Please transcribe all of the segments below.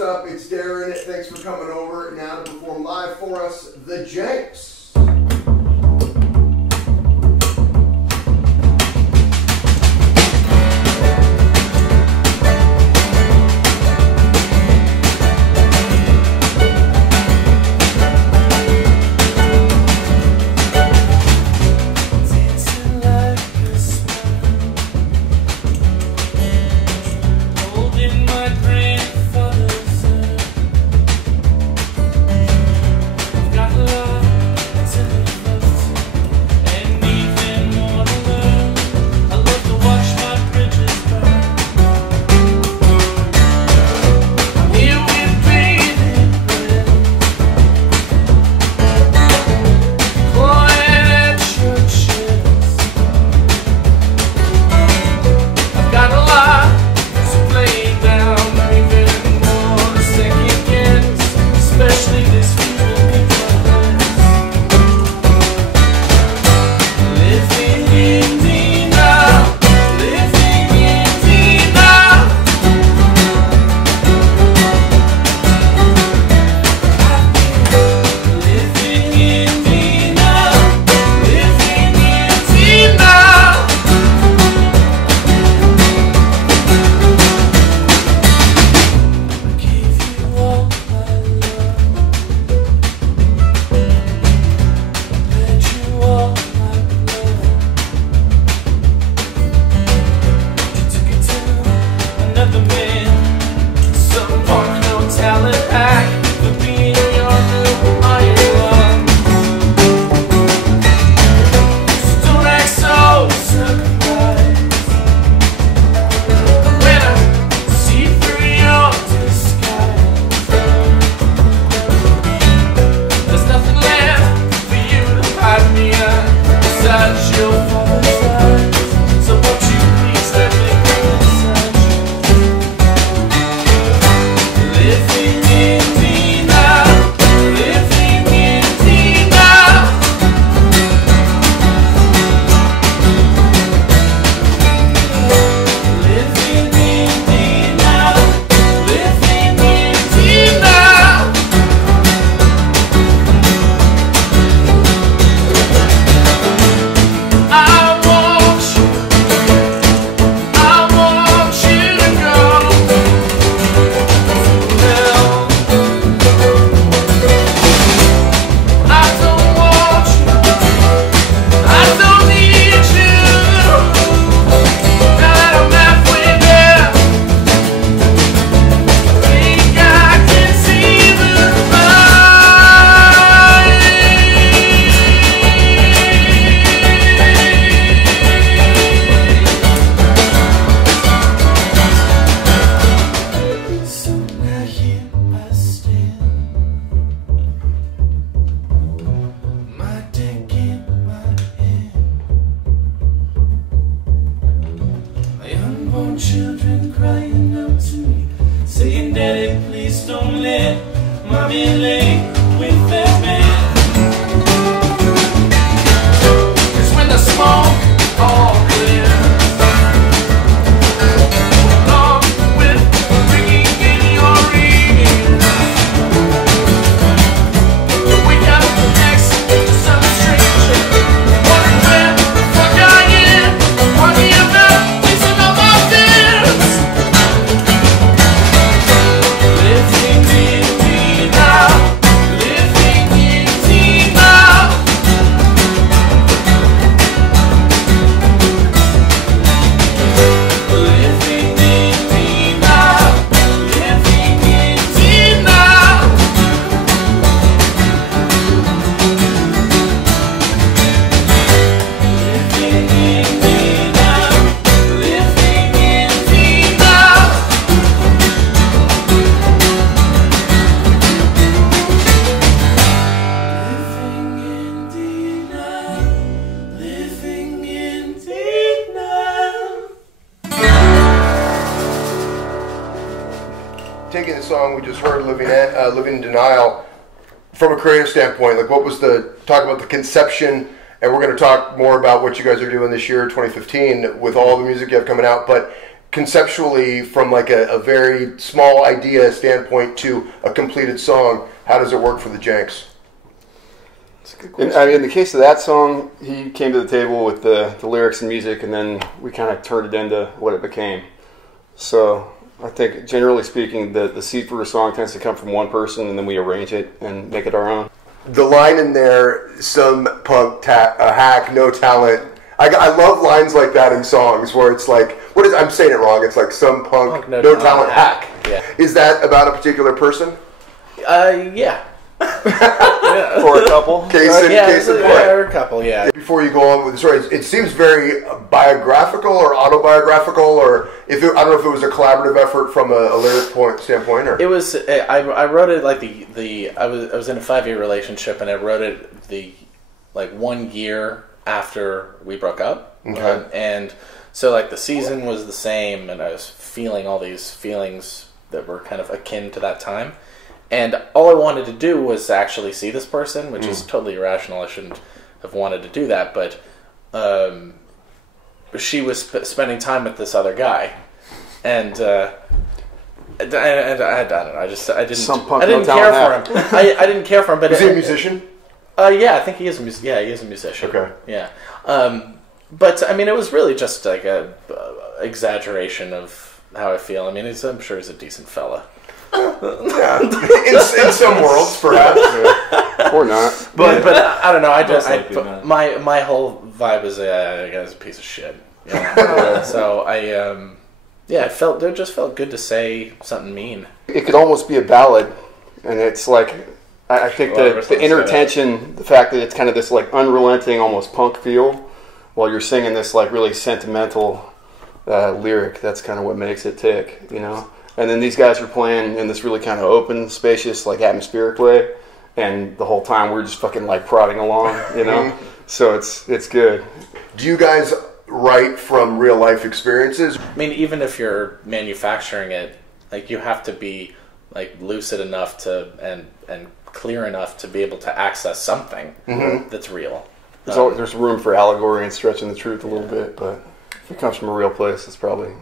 what's up? It's Darren. Thanks for coming over now to perform live for us, the Janks. Children crying out to me, saying, "Daddy, please don't let mommy lay with that man." 'Cause when the smoke all clears, along with ringing in your ears, you wake up next to some stranger, wondering where the fuck I am, wondering about fixing all my fears. Living in me now, living in me now. Living in me now, living in me now. Living in me now, living in me now. Living in thee now, living in thee now. Taking the song we just heard, Living in Denial, from a creative standpoint, like what was talk about the conception, and we're going to talk more about what you guys are doing this year, 2015, with all the music you have coming out, but conceptually from like a very small idea standpoint to a completed song, how does it work for the Janks? In the case of that song, he came to the table with the lyrics and music, and then we kind of turned it into what it became. So I think, generally speaking, the seed for a song tends to come from one person, and then we arrange it and make it our own. The line in there, some punk hack, no talent. I love lines like that in songs where it's like, I'm saying it wrong. It's like some punk no talent hack. Yeah. Is that about a particular person? Yeah. Yeah. Or a couple. Case in point. Or a couple, yeah. Before you go on with the story, it seems very biographical or autobiographical, or I don't know if it was a collaborative effort from a lyric standpoint, or it was. I wrote it like I was in a 5-year relationship, and I wrote it 1 year after we broke up. Okay. And so like the season was the same, and I was feeling all these feelings that were kind of akin to that time. And all I wanted to do was actually see this person, which is totally irrational. I shouldn't have wanted to do that, but she was spending time with this other guy, and I don't know. I didn't care for him. I didn't care for him. But is he a musician? Yeah, I think he is. He is a musician. Okay. Yeah. But I mean, it was really just like a exaggeration of how I feel. I mean, I'm sure he's a decent fella. Yeah, in some worlds, perhaps, or not. But I don't know. My whole vibe is that guy's a piece of shit. You know? So it just felt good to say something mean. It could almost be a ballad, and it's like I think the inner tension, the fact that it's kind of this like unrelenting, almost punk feel, while you're singing this like really sentimental lyric. That's kind of what makes it tick, you know. And then these guys are playing in this really kind of open, spacious, like atmospheric way, and the whole time we're just fucking like prodding along, you know. So it's good. Do you guys write from real life experiences? I mean, even if you're manufacturing it, like you have to be like lucid enough to and clear enough to be able to access something that's real. There's room for allegory and stretching the truth a little bit, but if it comes from a real place, it's probably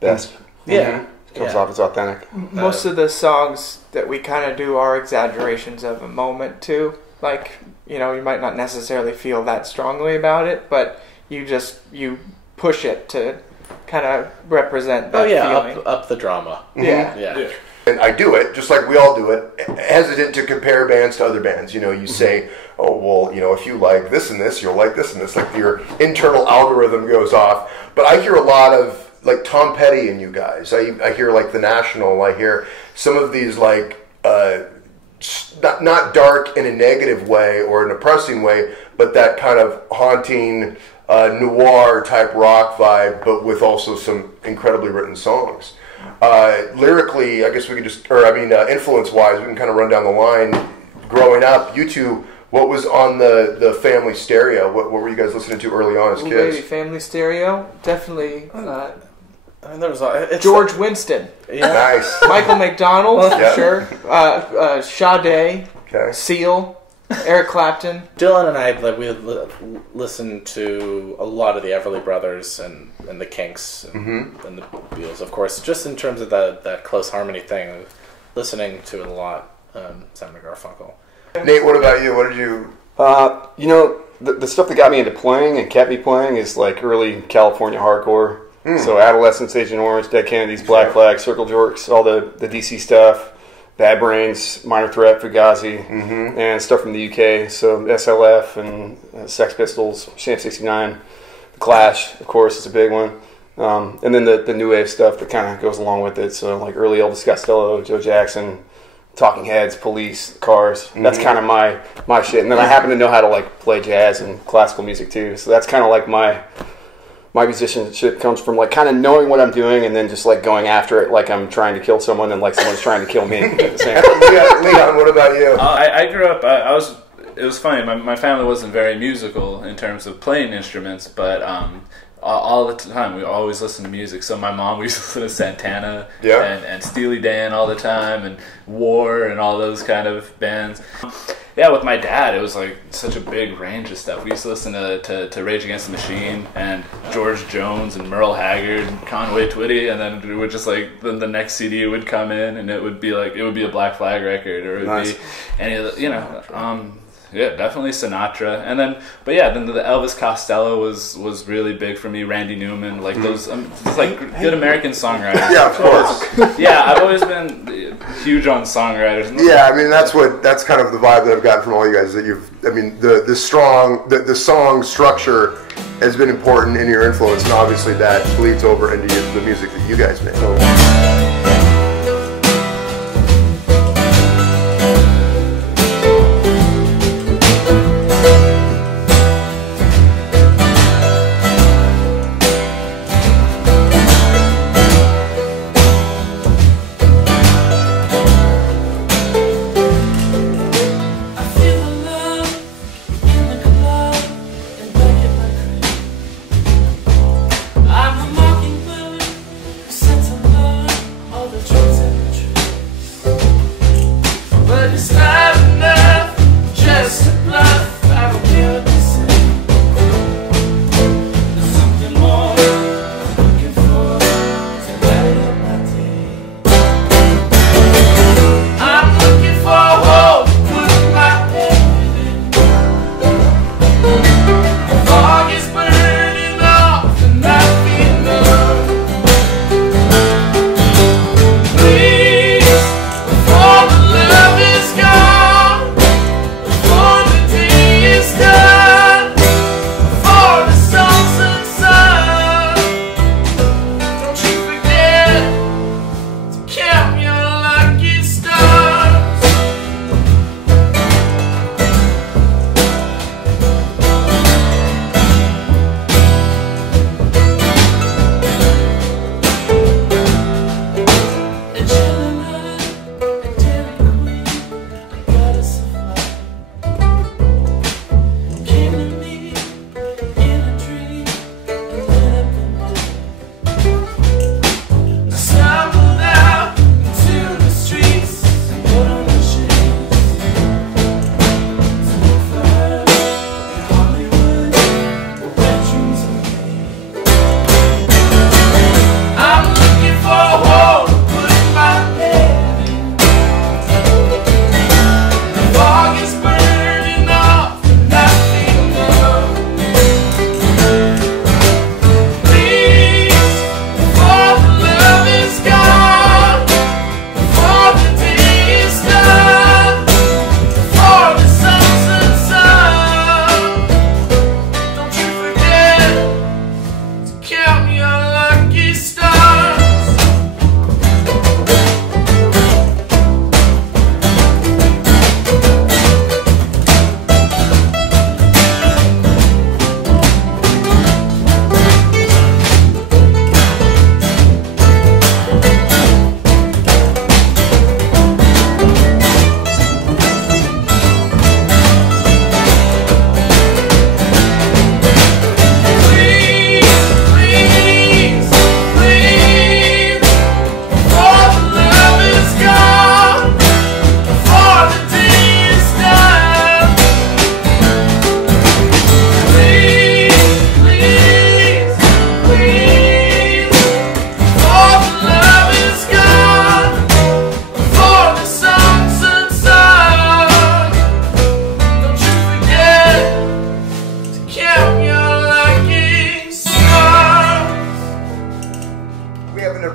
best. Yeah. Comes off as authentic. Most of the songs that we kind of do are exaggerations of a moment too. Like, you know, you might not necessarily feel that strongly about it, but you push it to kind of represent that feeling. up the drama. Yeah. And I do it, just like we all do it, hesitant to compare bands to other bands. You know, you say, oh, well, you know, if you like this and this, you'll like this and this. Like your internal algorithm goes off. But I hear a lot of like Tom Petty and you guys. I hear like The National. I hear some of these like not dark in a negative way or an oppressing way, but that kind of haunting noir type rock vibe, but with also some incredibly written songs. Lyrically, I guess we could influence wise, we can kind of run down the line. Growing up, you two, what was on the family stereo? What were you guys listening to early on as kids? Maybe family stereo, definitely. There was George Winston. Yeah. Nice. Michael McDonald, for sure. Sade, Okay. Seal, Eric Clapton. Dylan and I, like, we listened to a lot of the Everly Brothers and the Kinks and the Beatles, of course. Just in terms of that close harmony thing, listening to it a lot. Simon & Garfunkel. Nate, what about you? What did you? You know, the stuff that got me into playing and kept me playing is like early California hardcore. So Adolescence, Agent Orange, Dead Kennedys, Black Flag, Circle Jerks, all the DC stuff, Bad Brains, Minor Threat, Fugazi, and stuff from the UK. So SLF and Sex Pistols, Sham 69, The Clash, of course, is a big one. And then the new wave stuff that kind of goes along with it. So like early Elvis Costello, Joe Jackson, Talking Heads, Police, Cars. That's kind of my shit. And then I happen to know how to like play jazz and classical music too. So that's kind of like my musicianship comes from like kind of knowing what I'm doing and then just like going after it like I'm trying to kill someone and like someone's trying to kill me at the same time. Leon, what about you? I grew up. I was it was funny. My family wasn't very musical in terms of playing instruments, but all the time we always listened to music. So my mom, we used to listen to Santana and Steely Dan all the time, and War and all those kind of bands. Yeah, with my dad, it was like such a big range of stuff. We used to listen to Rage Against the Machine and George Jones and Merle Haggard and Conway Twitty, and then it would just like then the next CD would come in and it would be a Black Flag record, or it would be any of the, yeah, definitely Sinatra, and then the Elvis Costello was really big for me. Randy Newman, like those, it's like good American songwriters. Yeah, of course. Yeah, I've always been huge on songwriters. Yeah, I mean that's kind of the vibe that I've gotten from all you guys. That the song structure has been important in your influence, and obviously that bleeds over into the music that you guys make.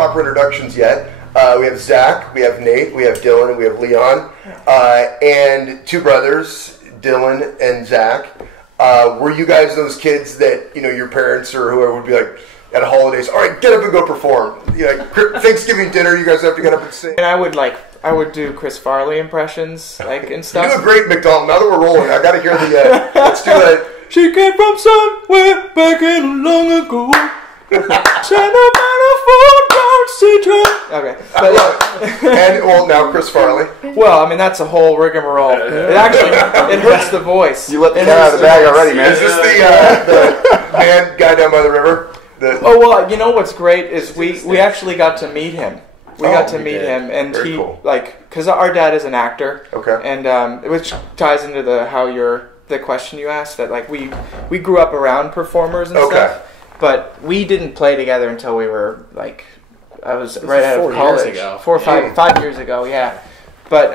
proper introductions yet. We have Zach, we have Nate, we have Dylan, and we have Leon, and two brothers, Dylan and Zach. Were you guys those kids that, you know, your parents or whoever would be like, at holidays, all right, get up and go perform? You know, like Thanksgiving dinner, you guys have to get up and sing. And I would do Chris Farley impressions, like, and stuff. You do a great McDonald. Now that we're rolling, I got to hear the, let's do it. She came from somewhere back in long ago. Sent about a phone, don't Okay. But, And well, now Chris Farley. well, I mean, that's a whole rigmarole. It actually it hurts the voice. You let the It cat out hurts of the bag voice. already, man. Is this the man guy down by the river? Oh well, you know what's great is we actually got to meet him. We got to meet him, and Very he cool. because our dad is an actor. Okay. And which ties into the question you asked, that like we grew up around performers and stuff, but we didn't play together until we were like I was right out of 4 college. years ago. 4 or 5 years ago, yeah. But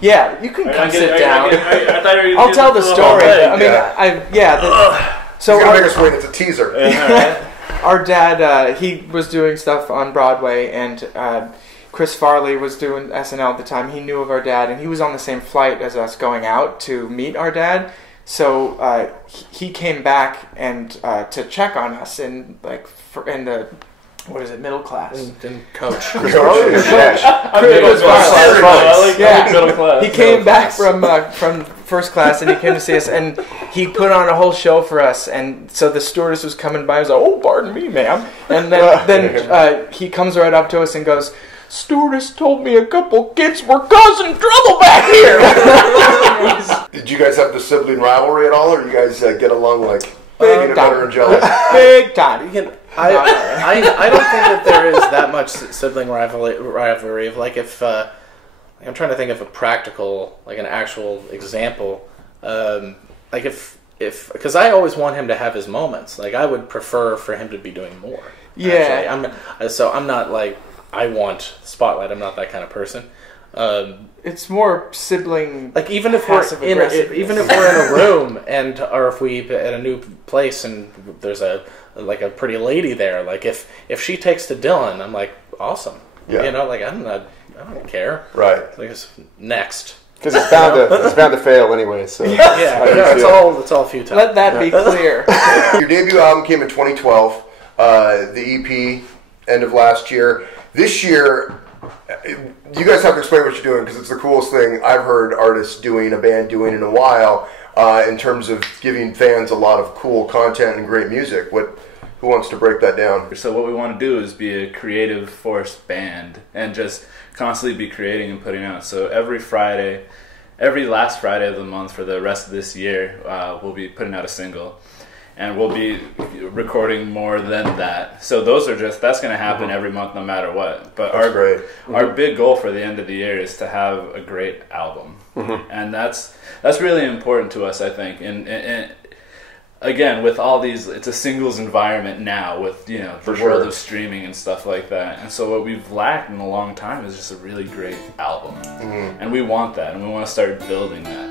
yeah, you can come sit down. I'll tell the story. I mean, so He's gonna make us wait. It's a teaser. our dad, he was doing stuff on Broadway, and Chris Farley was doing SNL at the time. He knew of our dad, and he was on the same flight as us going out to meet our dad. So he came back and to check on us in the what is it, middle class? Didn't coach. Chris Farley. He came back from first class, and he came to see us, and he put on a whole show for us. And so the stewardess was coming by and was like, "Oh, pardon me, ma'am." And then he comes right up to us and goes, "Stewardess told me a couple kids were causing trouble back here." Did you guys have the sibling rivalry at all, or you guys get along like Big peanut time. butter and jelly? Big time. I don't think that there is that much sibling rivalry. Of like if I'm trying to think of a practical, like an actual example. Like if because I always want him to have his moments. Like I would prefer for him to be doing more. Yeah. Actually. I'm not like I want spotlight. I'm not that kind of person. It's more sibling. Like even if we're in a room or if we at a new place and there's a pretty lady there, like if she takes to Dylan, I'm like awesome. Yeah. You know, like I don't care. Right. Like it's next. Because it's bound to fail anyway. So Yeah, it's all futile. Let that be clear. Your debut album came in 2012. The EP end of last year. This year, you guys have to explain what you're doing because it's the coolest thing I've heard artists doing, a band doing in a while, in terms of giving fans a lot of cool content and great music. Who wants to break that down? So what we want to do is be a creative force band and just constantly be creating and putting out. So every last Friday of the month for the rest of this year, we'll be putting out a single. And we'll be recording more than that. So that's going to happen every month no matter what. But our big goal for the end of the year is to have a great album. And that's really important to us, I think. And again, with all these, it's a singles environment now with, the world of streaming and stuff like that. And so what we've lacked in a long time is just a really great album. And we want that, and we want to start building that.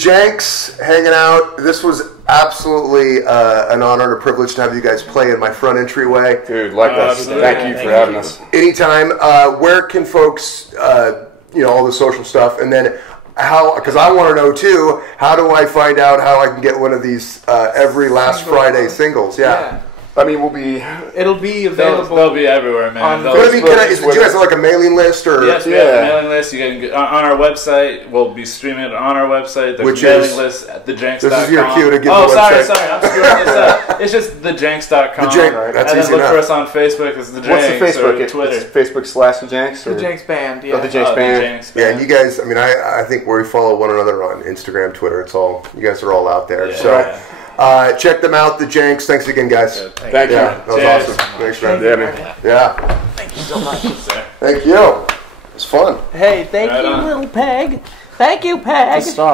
Janks hanging out. This was absolutely an honor and a privilege to have you guys play in my front entryway. Dude, likewise. Thank you for having us. Anytime. Where can folks, all the social stuff, and then how, because I want to know too, how do I find out how I can get one of these every last Friday singles? Yeah. I mean, it'll be available. They'll be everywhere, man. Do you guys have like a mailing list or? Yes, we have a mailing list. You can get on our website. We'll be streaming it on our website. There's a mailing list at thejanks.com. This is your cue to give the website. Sorry, I'm screwing this up. It's just thejanks.com. That's and easy then look enough. for us on Facebook. It's the Janks. What's the Facebook? Or Twitter. It's Facebook/the Janks? The Janks Band, yeah. Oh, the Janks Band. Janks Yeah, and you guys, I mean, I think we follow one another on Instagram, Twitter. It's all, you guys are all out there. Yeah. So. Check them out, the Janks. Thanks again, guys. Thank you. That was awesome. Thanks, man. Yeah, man. Yeah. Thank you so much. Thank you. It's fun. Hey, thank you, little Peg. Thank you, Peg.